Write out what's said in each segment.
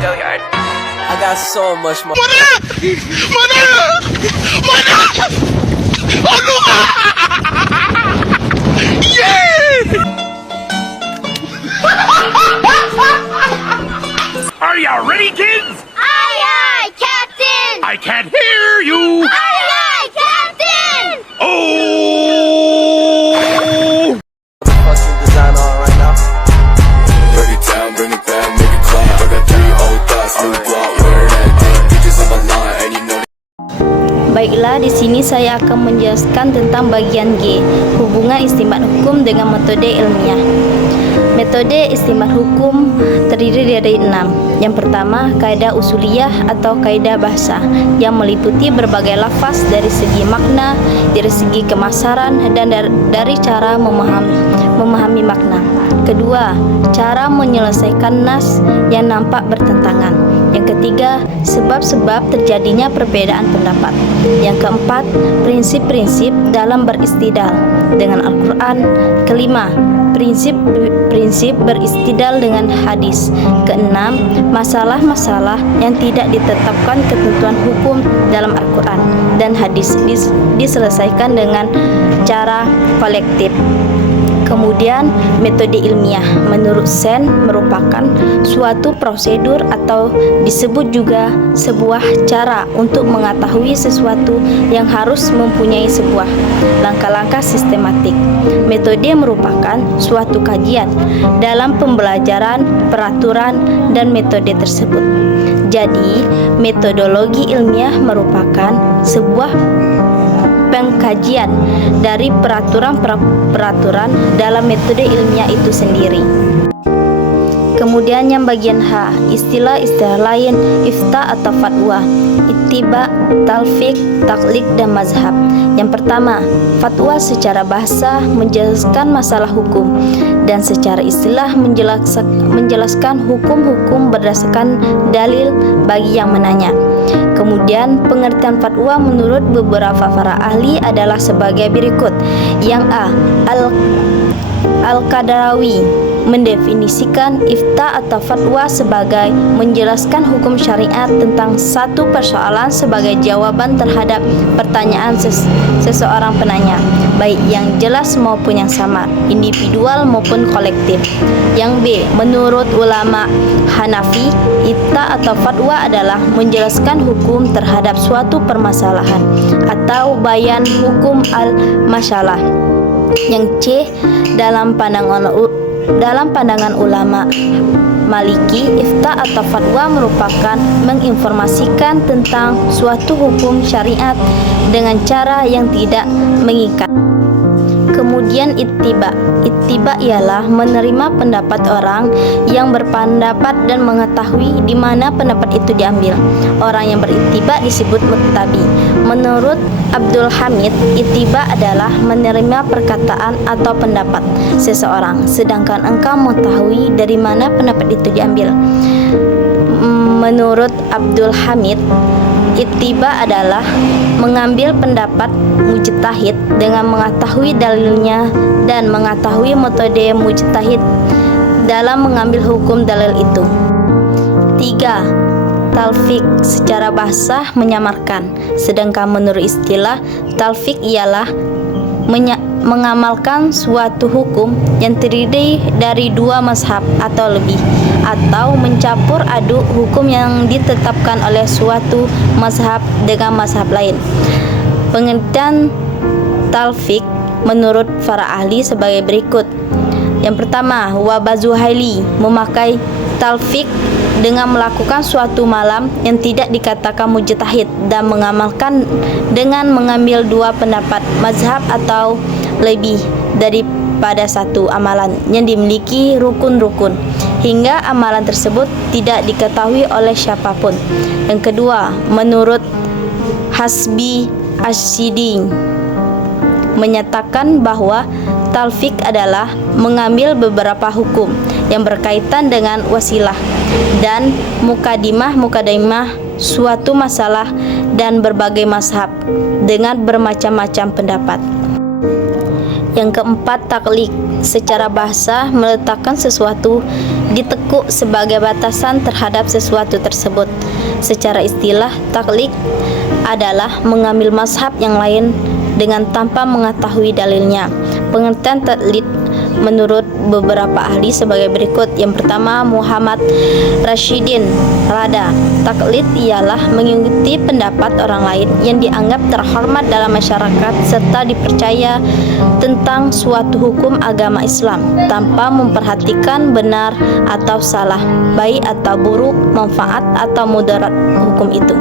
Go yard. I got so much more. Are you ready, kids? Aye, aye, Captain! I can't hear you. Aye, aye, Captain! Oh! Fucking design on right now. Break it down, bring it back, make it clap. I got 3 old thoughts, new block, where that thing. Bitches on my line, and you know. Baiklah, di sini saya akan menjelaskan tentang bagian G, hubungan istimbat hukum dengan metode ilmiah. Metode istimbat hukum terdiri dari 6. Yang pertama, kaidah usuliyah atau kaidah bahasa yang meliputi berbagai lafaz dari segi makna, dari segi kemasaran, dan dari cara memahami makna. Kedua, cara menyelesaikan nas yang nampak bertentangan. Yang ketiga, sebab-sebab terjadinya perbedaan pendapat. Yang keempat, prinsip-prinsip dalam beristidal dengan Al-Quran. Kelima, prinsip beristidal dengan hadis. Keenam, masalah-masalah yang tidak ditetapkan ketentuan hukum dalam Al-Quran dan hadis diselesaikan dengan cara kolektif. Kemudian, metode ilmiah menurut Sen merupakan suatu prosedur atau disebut juga sebuah cara untuk mengetahui sesuatu yang harus mempunyai sebuah langkah-langkah sistematik. Metode merupakan suatu kajian dalam pembelajaran, peraturan, dan metode tersebut. Jadi, metodologi ilmiah merupakan sebuah pengkajian dari peraturan dalam metode ilmiah itu sendiri. Kemudian yang bagian H, istilah-istilah lain, ifta atau fatwa, ittiba, talfiq, taklid, dan mazhab. Yang pertama, fatwa secara bahasa menjelaskan masalah hukum dan secara istilah menjelaskan hukum-hukum berdasarkan dalil bagi yang menanya. Kemudian pengertian fatwa menurut beberapa para ahli adalah sebagai berikut. Yang A, Al-Qadarawi mendefinisikan ifta atau fatwa sebagai menjelaskan hukum syariat tentang satu persoalan sebagai jawaban terhadap pertanyaan seseorang penanya, baik yang jelas maupun yang samar, individual maupun kolektif. Yang B, menurut ulama Hanafi, ifta atau fatwa adalah menjelaskan hukum terhadap suatu permasalahan atau bayan hukum al-masyalah. Yang C, dalam pandangan ulama Maliki, ifta atau fatwa merupakan menginformasikan tentang suatu hukum syariat dengan cara yang tidak mengikat. Kemudian ittiba ialah menerima pendapat orang yang berpendapat dan mengetahui di mana pendapat itu diambil. Orang yang berittiba disebut muttabi. Menurut Abdul Hamid, ittiba adalah menerima perkataan atau pendapat seseorang, sedangkan engkau mengetahui dari mana pendapat itu diambil. Menurut Abdul Hamid, ittiba adalah mengambil pendapat mujtahid dengan mengetahui dalilnya dan mengetahui metode mujtahid dalam mengambil hukum dalil itu. 3. Talfiq secara bahasa menyamarkan, sedangkan menurut istilah talfiq ialah mengamalkan suatu hukum yang terdiri dari 2 mazhab atau lebih, atau mencampur aduk hukum yang ditetapkan oleh suatu mazhab dengan mazhab lain. Pengertian talfiq menurut para ahli sebagai berikut. Yang pertama, Wabazuhaili memakai talfiq dengan melakukan suatu malam yang tidak dikatakan mujtahid dan mengamalkan dengan mengambil 2 pendapat mazhab atau lebih daripada satu amalan yang dimiliki rukun-rukun hingga amalan tersebut tidak diketahui oleh siapapun. Yang kedua, menurut Hasbi Asyidi menyatakan bahwa talfiq adalah mengambil beberapa hukum yang berkaitan dengan wasilah dan mukadimah suatu masalah dan berbagai mazhab dengan bermacam-macam pendapat. Yang keempat, taklid. Secara bahasa, meletakkan sesuatu di tekuk sebagai batasan terhadap sesuatu tersebut. Secara istilah, taklid adalah mengambil mazhab yang lain dengan tanpa mengetahui dalilnya. Pengertian taklid menurut beberapa ahli sebagai berikut. Yang pertama, Muhammad Rashidin Rada. Taklid ialah mengikuti pendapat orang lain yang dianggap terhormat dalam masyarakat serta dipercaya tentang suatu hukum agama Islam tanpa memperhatikan benar atau salah, baik atau buruk, manfaat atau mudarat hukum itu.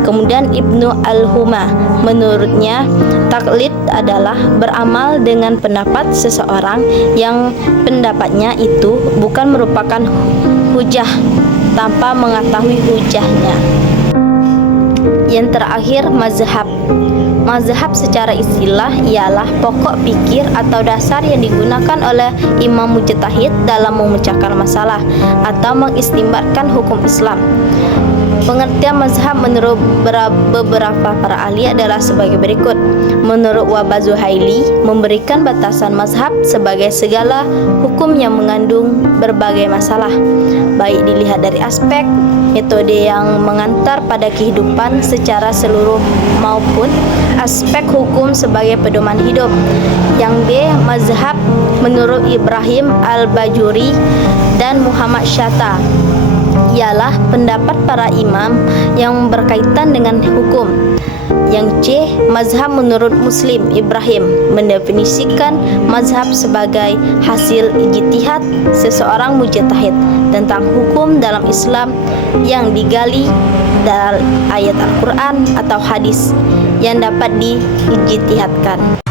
Kemudian Ibnu Al-Huma, menurutnya taklid adalah beramal dengan pendapat seseorang yang pendapatnya itu bukan merupakan hujah tanpa mengetahui hujahnya. Yang terakhir, mazhab. Mazhab secara istilah ialah pokok pikir atau dasar yang digunakan oleh imam mujtahid dalam memecahkan masalah atau mengistimbatkan hukum Islam. Pengertian mazhab menurut beberapa para ahli adalah sebagai berikut. Menurut Wahbah Zuhaili, memberikan batasan mazhab sebagai segala hukum yang mengandung berbagai masalah, baik dilihat dari aspek metode yang mengantar pada kehidupan secara seluruh maupun aspek hukum sebagai pedoman hidup. Yang B, mazhab menurut Ibrahim Al-Bajuri dan Muhammad Syatta ialah pendapat para imam yang berkaitan dengan hukum. Yang C, mazhab menurut Muslim Ibrahim mendefinisikan mazhab sebagai hasil ijtihad seseorang mujtahid tentang hukum dalam Islam yang digali dari ayat Al-Quran atau hadis yang dapat diijtihadkan.